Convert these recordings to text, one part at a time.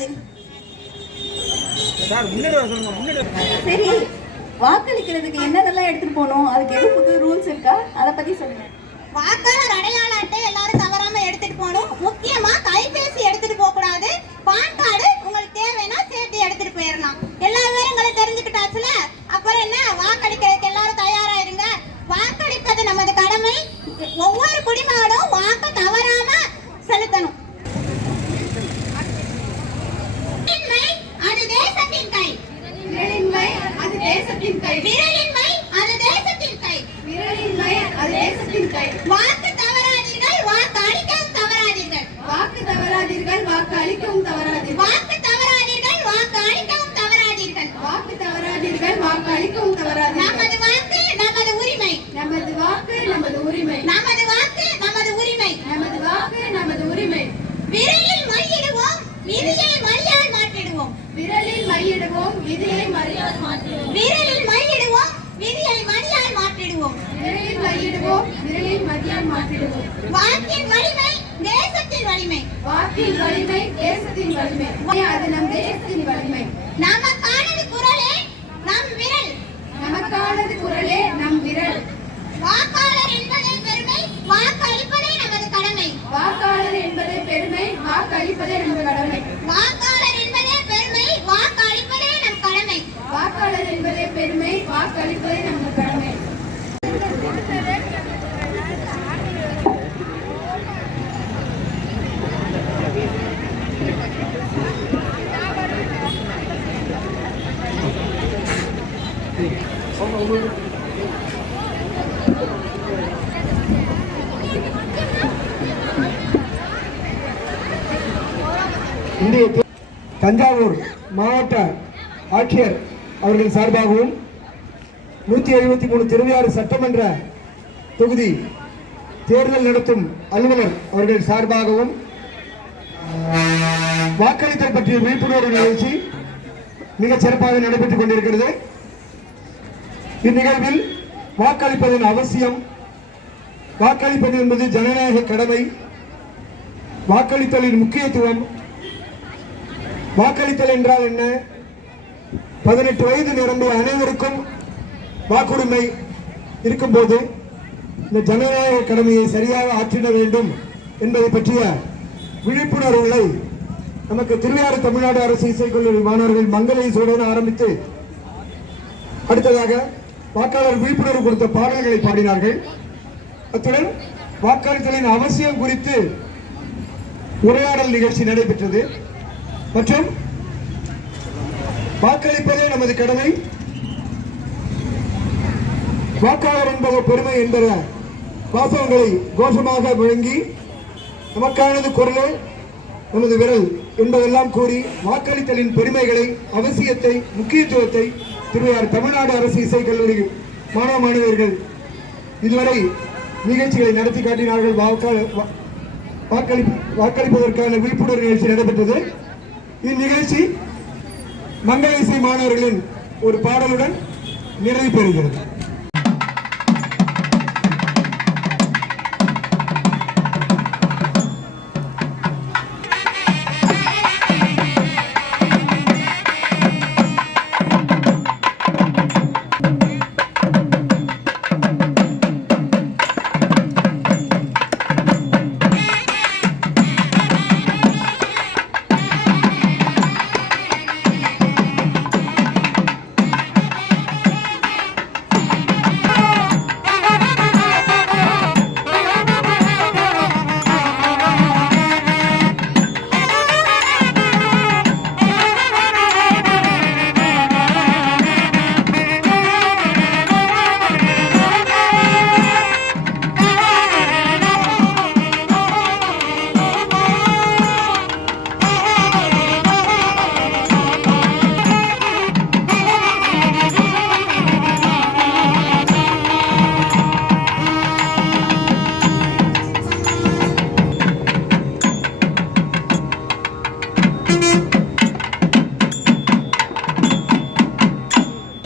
கூடாது. சரி, வாக்களிக்கிறதுக்கு என்னதெல்லாம் எடுத்துட்டு போகணும், அதுக்கு எதுவும் புது ரூல்ஸ் இருக்கா, அதை பத்தி சொல்லுங்க. வாக்காளர் அடையாள அட்டை எல்லாரும் தவறாம எடுத்துட்டு போகணும். முக்கியமா கைபேசி எடுத்துட்டு போக கூடாது. பான் கார்டு உங்களுக்கு தேவைன்னா சேர்த்து எடுத்துட்டு போயிடலாம். எல்லா விவரங்களும் தெரிஞ்சுக்கிட்டாச்சுல, அப்புறம் என்ன, வாக்களிக்கிறதுக்கு எல்லாரும் தயாராயிருங்க. வாக்களிப்பது நமது கடமை. ஒவ்வொரு குடிமகனும் வாக்கு தவறாம செலுத்தணும். அது தேசத்தின் கை. விரலின்மை அது தேசத்தின் கை. விரலின்மை அது தேசத்தின் கை. விரலின்மை அது தேசத்தின் கை. வாக்கு தவறாதீர்கள், வாக்கு அளிக்கவும் தவறாதீர்கள். வாக்கு தவறாதீர்கள், வாக்கு அளிக்கவும் தவறாதீர்கள். வாக்கு தவறாதீர்கள், வாக்கு அளிக்கவும் தவறாதீர்கள். வாக்கு தவறாதீர்கள், வாக்கு அளிக்கவும் தவறாதீர்கள். நமது வாக்கு நமது உரிமை. நமது வாக்கு நமது உரிமை. நமது வாக்கு நமது உரிமை. நமது வாக்கு நமது உரிமை. விரலில் மையிடுவோம், விதியை மணியால் மாற்றிடுவோம். விரலில் மையிடுவோம், விதியை மணியால் மாற்றிடுவோம். விரலில் மையிடுவோம், விதியை மணியால் மாற்றிடுவோம். விரலில் மையிடுவோம், விரலில் மணியால் மாற்றிடுவோம். வாக்கின் வலிமை தேசத்தின் வலிமை. வாக்கின் வலிமை தேசத்தின் வலிமை. அது நம் தேசத்தின் வலிமை. நமக்கானது குரலே நம் விரல். நமக்கானது குரலே நம் விரல். வாக்காளர் என்பதே பெருமை, வாக்களிப்பதே நமது கடமை. வாக்காளர் என்பதே பெருமை, வாக்களிப்பதே நமது கடமை. வாக்காளர் என்பதே பெருமை, வாக்களிப்பதே நம் கடமை. வாக்காளர் என்பதே பெருமை, வாக்களிப்பதே நமது கடமை. இந்திய தஞ்சாவூர் மாவட்ட ஆட்சியர் அவர்கள் சார்பாகவும் 173 திருவையாறு சட்டமன்ற தொகுதி தேர்தல் நடத்தும் அலுவலர் அவர்கள் சார்பாகவும் வாக்களித்தல் பற்றிய விழிப்புணர்வு நிகழ்ச்சி மிகச் சிறப்பாக நடைபெற்றுக் கொண்டிருக்கிறது. இந்நிகழ்வில் வாக்களிப்பதன் அவசியம், வாக்களிப்பது என்பது ஜனநாயக கடமை, வாக்களித்தலின் முக்கியத்துவம், வாக்களித்தல் என்றால் என்ன, 18 வயது நிரம்பிய அனைவருக்கும் வாக்குரிமை இருக்கும்போது இந்த ஜனநாயக கடமையை சரியாக ஆற்றிட வேண்டும் என்பதை பற்றிய விழிப்புணர்வுகளை நமக்கு திருவையாறு தமிழ்நாடு அரசு இசைக்கல்லூரி மாணவர்கள் மங்கள இசையுடன் ஆரம்பித்து அடுத்ததாக வாக்காளர் விழிப்புணர்வு கொடுத்த பாடல்களை பாடினார்கள். அத்துடன் வாக்களித்தலின் அவசியம் குறித்து உரையாடல் நிகழ்ச்சி நடைபெற்றது. மற்றும் வாக்களிப்பதே நமது கடமை, வாக்காளர் என்பது பெருமை என்கிற வாசகங்களை கோஷமாக முழங்கி நமக்கானது குரலே நமது விரல் என்பதெல்லாம் கூறி வாக்களித்தலின் பெருமைகளை, அவசியத்தை, முக்கியத்துவத்தை திருவையாறு தமிழ்நாடு அரசு இசைக்கல்லூரி மாணவ மாணவியர்கள் இதுவரை நிகழ்ச்சிகளை நடத்தி காட்டினார்கள். வாக்களிப்பதற்கான விழிப்புணர்வு நிகழ்ச்சி நடைபெற்றது. இந்நிகழ்ச்சி மங்கள இசை மாணவர்களின் ஒரு பாடலுடன் நிறைவு பெறுகிறது.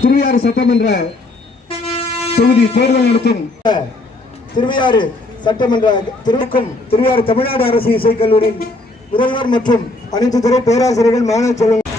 திருவையாறு சட்டமன்ற தொகுதி தேர்தல் நடத்தும் திருவையாறு சட்டமன்ற திருவையாறு தமிழ்நாடு அரசு இசைக்கல்லூரி முதல்வர் மற்றும் அனைத்து துறை பேராசிரியர்கள் மாணவ செல்வங்கள்